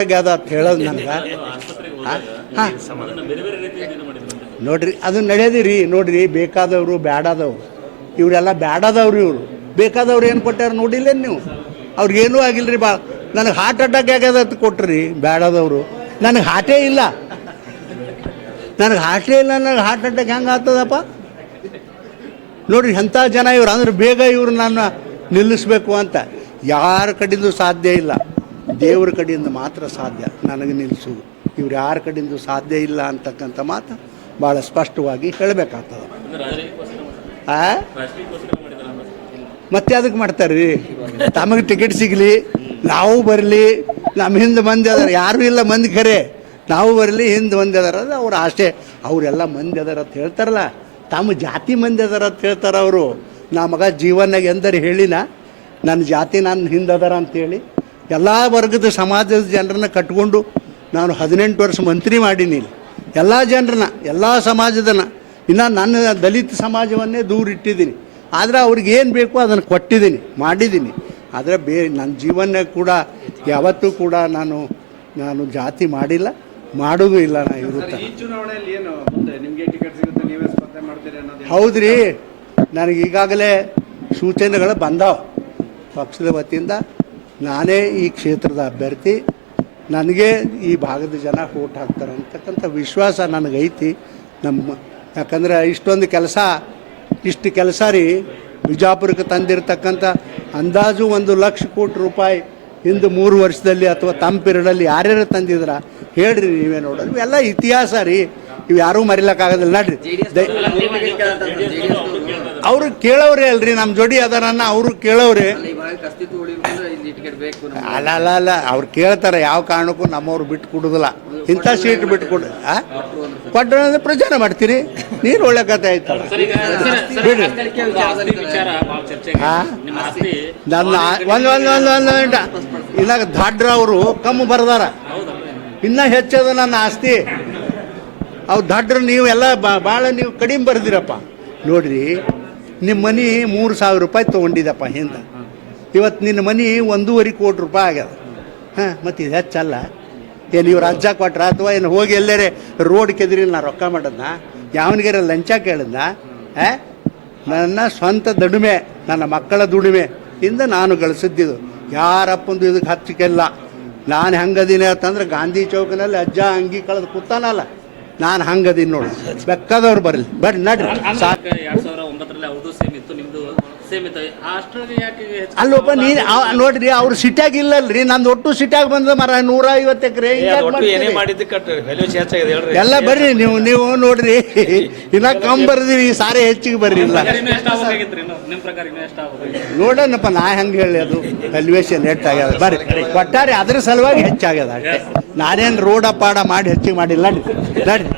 ಅದ ಅಂತ ಹೇಳೋದು ನನಗೆ. ನೋಡ್ರಿ, ಅದು ನಡೆಯದಿರಿ ನೋಡ್ರಿ, ಬೇಕಾದವರು, ಬ್ಯಾಡಾದವ್ರು. ಇವರೆಲ್ಲ ಬ್ಯಾಡಾದವ್ರು ಇವರು. ಬೇಕಾದವ್ರು ಏನು ಕೊಟ್ಟಾರ ನೋಡಿಲ್ಲ ನೀವು? ಅವ್ರಿಗೇನೂ ಆಗಿಲ್ರಿ ಬಾ. ನನಗೆ ಹಾರ್ಟ್ ಅಟ್ಯಾಕ್ ಆಗ್ಯದ ಅಂತ ಕೊಟ್ರಿ, ಬ್ಯಾಡಾದವರು. ನನಗೆ ಹಾಟೇ ಇಲ್ಲ. ನನಗೆ ಹಾಟೇ ಇಲ್ಲ, ನನಗೆ ಹಾರ್ಟ್ ಅಟ್ಯಾಕ್ ಹೆಂಗೆ ಆಗ್ತದಪ್ಪ? ನೋಡ್ರಿ ಎಂಥ ಜನ ಇವ್ರು? ಅಂದ್ರೆ ಬೇಗ ಇವ್ರು ನಾನು ನಿಲ್ಲಿಸ್ಬೇಕು ಅಂತ. ಯಾರ ಕಡೆಯಿಂದ ಸಾಧ್ಯ ಇಲ್ಲ. ದೇವ್ರ ಕಡೆಯಿಂದ ಮಾತ್ರ ಸಾಧ್ಯ ನನಗೆ ನಿಲ್ಸು. ಇವ್ರು ಯಾರ ಕಡೆಯಿಂದ ಸಾಧ್ಯ ಇಲ್ಲ ಅಂತಕ್ಕಂಥ ಮಾತು ಭಾಳ ಸ್ಪಷ್ಟವಾಗಿ ಹೇಳಬೇಕಾಗ್ತದೆ. ಮತ್ತೆ ಅದಕ್ಕೆ ಮಾಡ್ತಾರೆ ರೀ? ತಮಗೆ ಟಿಕೆಟ್ ಸಿಗಲಿ, ನಾವು ಬರಲಿ, ನಮ್ಮ ಹಿಂದೆ ಮಂದಿ ಅದಾರ. ಯಾರೂ ಇಲ್ಲ ಮಂದಿ ಖರೆ ನಾವು ಬರಲಿ, ಹಿಂದೆ ಮಂದಿ ಅದಾರ ಅದು ಅವ್ರ ಆಸೆ. ಅವರೆಲ್ಲ ಮಂದಿ ಅದಾರ ಅಂತ ಹೇಳ್ತಾರಲ್ಲ. ತಮ್ಮ ಜಾತಿ ಮಂದಿ ಅದಾರ ಅಂತ ಹೇಳ್ತಾರೆ ಅವರು. ನಾ ಮಗ ಜೀವನಾಗ ಎಂದರೆ ಹೇಳಿನ ನನ್ನ ಜಾತಿ ನನ್ನ ಹಿಂದೆ ಅಂತೇಳಿ ಎಲ್ಲ ವರ್ಗದ ಸಮಾಜದ ಜನರನ್ನ ಕಟ್ಕೊಂಡು ನಾನು ಹದಿನೆಂಟು ವರ್ಷ ಮಂತ್ರಿ ಮಾಡೀನಿ ಇಲ್ಲಿ. ಎಲ್ಲ ಜನರನ್ನ ಎಲ್ಲ ಸಮಾಜದನ್ನ. ಇನ್ನು ನನ್ನ ದಲಿತ ಸಮಾಜವನ್ನೇ ದೂರ ಇಟ್ಟಿದ್ದೀನಿ. ಆದರೆ ಅವ್ರಿಗೆ ಏನು ಬೇಕು ಅದನ್ನು ಕೊಟ್ಟಿದ್ದೀನಿ ಮಾಡಿದ್ದೀನಿ. ಆದರೆ ಬೇ ನನ್ನ ಜೀವನ ಕೂಡ ಯಾವತ್ತೂ ಕೂಡ ನಾನು ನಾನು ಜಾತಿ ಮಾಡಿಲ್ಲ ಮಾಡೋದು ಇಲ್ಲ ನಾ ಇರುತ್ತೆ ಈ ಚುನಾವಣೆಯಲ್ಲಿ ಏನು ಮುಂದೆ ನಿಮ್ಗೆ ಟಿಕೆಟ್ ಸಿಗುತ್ತೆ? ನೀವೇ ಸ್ಪರ್ಧೆ ಮಾಡ್ತೀರಿ ಅನ್ನೋದು ಹೌದ್ರಿ. ನನಗೆ ಈಗಾಗಲೇ ಸೂಚನೆಗಳು ಬಂದಾವ ಪಕ್ಷದ ವತಿಯಿಂದ. ನಾನೇ ಈ ಕ್ಷೇತ್ರದ ಅಭ್ಯರ್ಥಿ. ನನಗೆ ಈ ಭಾಗದ ಜನ ಓಟ್ ಹಾಕ್ತಾರೆ ಅಂತಕ್ಕಂಥ ವಿಶ್ವಾಸ ನನಗೈತಿ. ನಮ್ಮ ಯಾಕಂದ್ರೆ ಇಷ್ಟೊಂದು ಕೆಲಸ ಇಷ್ಟು ಕೆಲಸ ರೀ ಬಿಜಾಪುರಕ್ಕೆ ತಂದಿರತಕ್ಕಂಥ ಅಂದಾಜು ಒಂದು ಲಕ್ಷ ಕೋಟಿ ರೂಪಾಯಿ ಹಿಂದೆ ಮೂರು ವರ್ಷದಲ್ಲಿ ಅಥವಾ ತಮ್ಮ ಪಿರಿಯಡಲ್ಲಿ ಯಾರ್ಯಾರು ತಂದಿದ್ರ ಹೇಳ್ರಿ ನೀವೇ ನೋಡೋದು. ಇವೆಲ್ಲ ಇತಿಹಾಸ ರೀ. ಇವು ಯಾರೂ ಮರಿಲಕ್ಕಾಗೋದಿಲ್ಲ. ನಡ್ರಿ. ಅವರು ಕೇಳೋರೆ ಅಲ್ರಿ ನಮ್ಮ ಜೋಡಿ ಅದಾರನ್ನ ಅವರು ಕೇಳೋರೆ ಅಲ್ಲ ಅಲ್ಲ ಅಲ್ಲ ಅವ್ರು ಕೇಳ್ತಾರೆ ಯಾವ ಕಾರಣಕ್ಕೂ ನಮ್ಮವ್ರು ಬಿಟ್ಟು ಕೊಡುದಿಲ್ಲ. ಇಂಥ ಸೀಟ್ ಬಿಟ್ಟು ಕೊಡು ಕೊಟ್ಟರೆ ಕೊಟ್ರೆ ಅಂದ್ರೆ ಪ್ರಚಾರ ಮಾಡ್ತೀರಿ? ನೀರು ಒಳ್ಳೆ ಕತೆ ಆಯ್ತು ಬಿಡ್ರಿ. ಆ? ನನ್ನ ಒಂದು ಒಂದು ಒಂದು ಒಂದು ಗಂಟ ಇನ್ನಾಗ ದಾಡ್ರ ಅವರು ಕಮ್ಮಿ ಬರ್ದಾರ. ಇನ್ನ ಹೆಚ್ಚದ ನನ್ನ ಆಸ್ತಿ. ಅವು ದಡ್ರ ನೀವೆಲ್ಲ ಬಾಳ ಭಾಳ ನೀವು ಕಡಿಮೆ ಬರ್ದಿರಪ್ಪ. ನೋಡ್ರಿ ನಿಮ್ಮ ಮನೆ ಮೂರು ಸಾವಿರ ರೂಪಾಯಿ ತೊಗೊಂಡಿದ್ದಪ್ಪ ಹಿಂದೆ. ಇವತ್ತು ನಿನ್ನ ಮನೆ ಒಂದೂವರೆ ಕೋಟಿ ರೂಪಾಯಿ ಆಗ್ಯದ. ಹಾಂ, ಮತ್ತು ಇದು ಹೆಚ್ಚಲ್ಲ. ಏನು ಇವ್ರು ಅಜ್ಜ ಕೊಟ್ರ ಅಥವಾ ಏನು ಹೋಗಿ ಎಲ್ಲರೇ ರೋಡ್ ಕೆದ್ರಿ ನಾ ರೊಕ್ಕ ಮಾಡದ್ನ? ಯಾವನಿಗಾರ ಲಂಚ ಕೇಳದ್ನ? ನನ್ನ ಸ್ವಂತ ದುಡಿಮೆ, ನನ್ನ ಮಕ್ಕಳ ದುಡಿಮೆ ಇಂದ ನಾನು ಗಳಿಸಿದ್ದಿದ್ದು ಯಾರಪ್ಪಂದು ಇದಕ್ಕೆ ಹಚ್ಚಿಕೆಲ್ಲ ನಾನು ಹೆಂಗದೀನಿ ಅಂತಂದ್ರೆ ಗಾಂಧಿ ಚೌಕನಲ್ಲಿ ಅಜ್ಜ ಅಂಗಿ ಕಳೆದು ಕೂತಾನಲ್ಲ. ನಾನು ಹಂಗದೀನಿ ನೋಡಿ. ಬೆಕ್ಕದವ್ರು ಬರಲಿ. ಬರ್ರಿ ನಡ್ರಿ. ಅಲ್ಲೊಬ್ಬ ನೀ ಆ- ನೋಡ್ರಿ ಅವ್ರು ಸಿಟ್ಯಾಗ ಇಲ್ಲಲ್ರಿ. ನಂದು ಒಟ್ಟು ಸಿಟ್ಯಾಗ ಬಂದ ಮರ ನೂರ ಐವತ್ತು ಎಕರೆ ಎಲ್ಲ ಬರ್ರಿ ನೀವು ನೀವು ನೋಡ್ರಿ. ಇನ್ನ ಕಮ್ ಬರ್ದಿರಿ ಈ ಸಾರಿ ಹೆಚ್ಚಿಗೆ ಬರ್ರಿ ಇಲ್ಲ. ನೋಡೋಣಪ್ಪ ನಾ ಹೆಂಗೆ ಹೇಳಿ ಅದು? ಎಲ್ವೇಷನ್ ಹೆಚ್ಚಾಗ್ಯದ ಬರ್ರಿ ಒಟ್ಟಾರೆ ಅದ್ರ ಸಲುವಾಗಿ ಹೆಚ್ಚಾಗ್ಯದ ಅಷ್ಟೇ. ನಾನೇನು ರೋಡ ಪಾಡ ಮಾಡಿ ಹೆಚ್ಚಿಗೆ ಮಾಡಿಲ್ಲ. ನಡ್ರಿ ನಡ್ರಿ